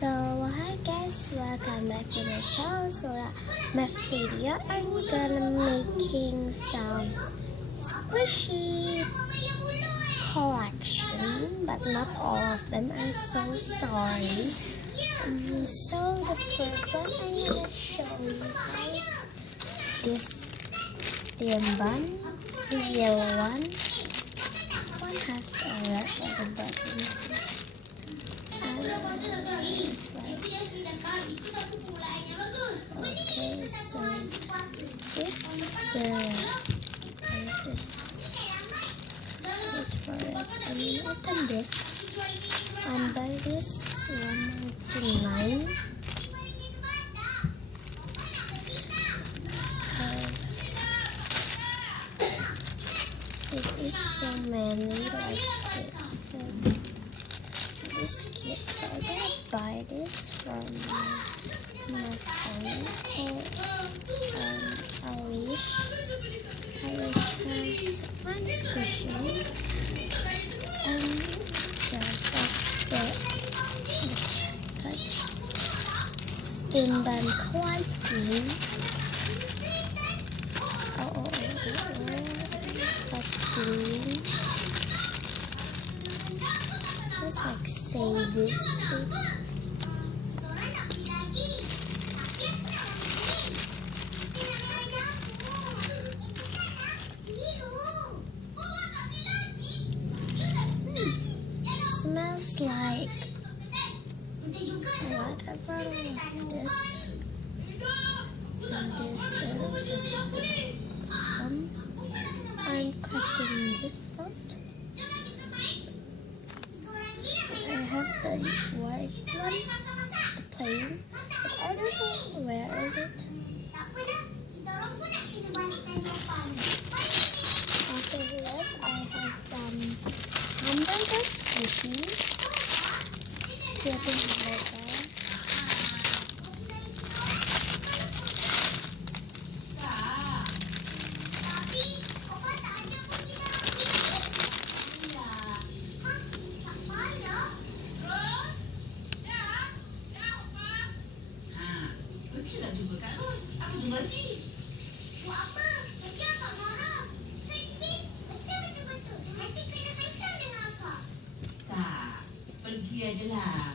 So hi guys, welcome back to the show. So my video, I'm gonna making some squishy collection, but not all of them. I'm so sorry. So the first one I'm gonna show you guys this steam bun, the yellow one. One has a red at the bottom. It's like, okay, so this the wait for it. I mean, open this and buy this one. It's 9. This is so many like this. This cute. So I'm gonna buy this from my friend called Alish. Alish has fun squishies and just like the touch steam bun ice cream. It's like green. Just like say this thing. Smells like whatever like this. And this I'm cutting this out. I have the white one, the plain, but I don't know where is it. After that, I have some hamburger squishies. Getting hamburger. Pergi aja lah.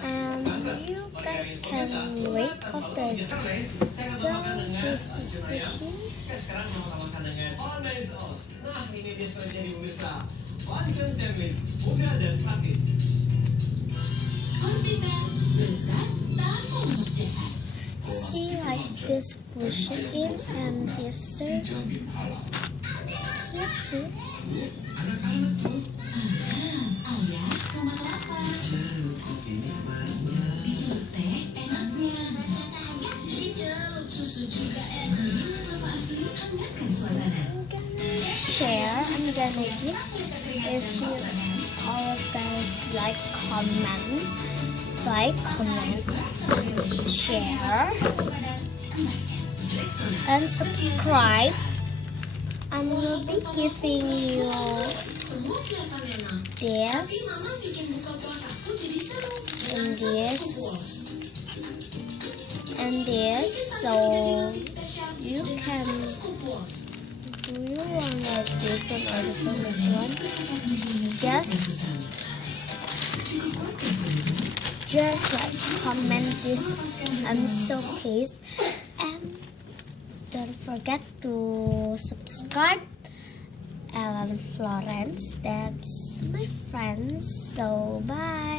And you guys can wait after it. So here's the squishy. Sekarang sama-sama dengan All Nice Off. Nah, ini dia saja di pemirsa. Pancen sandwich, mudah dan praktis. See like this squishy in and this cute too. Anak-anak tuh. Ayah, mau makan apa? Jeruk ini mama. Dicelup teh enaknya. Dicelup susu juga enak. Kelapa asli hangatkan suasana. I'm gonna share. I'm gonna give. If you all of guys like, comment, share, and subscribe. I will be giving you this and this, so you can. Do you want like this one or this one? Just like comment this so please, and don't forget to subscribe. Ellen Florence, that's my friend. So bye.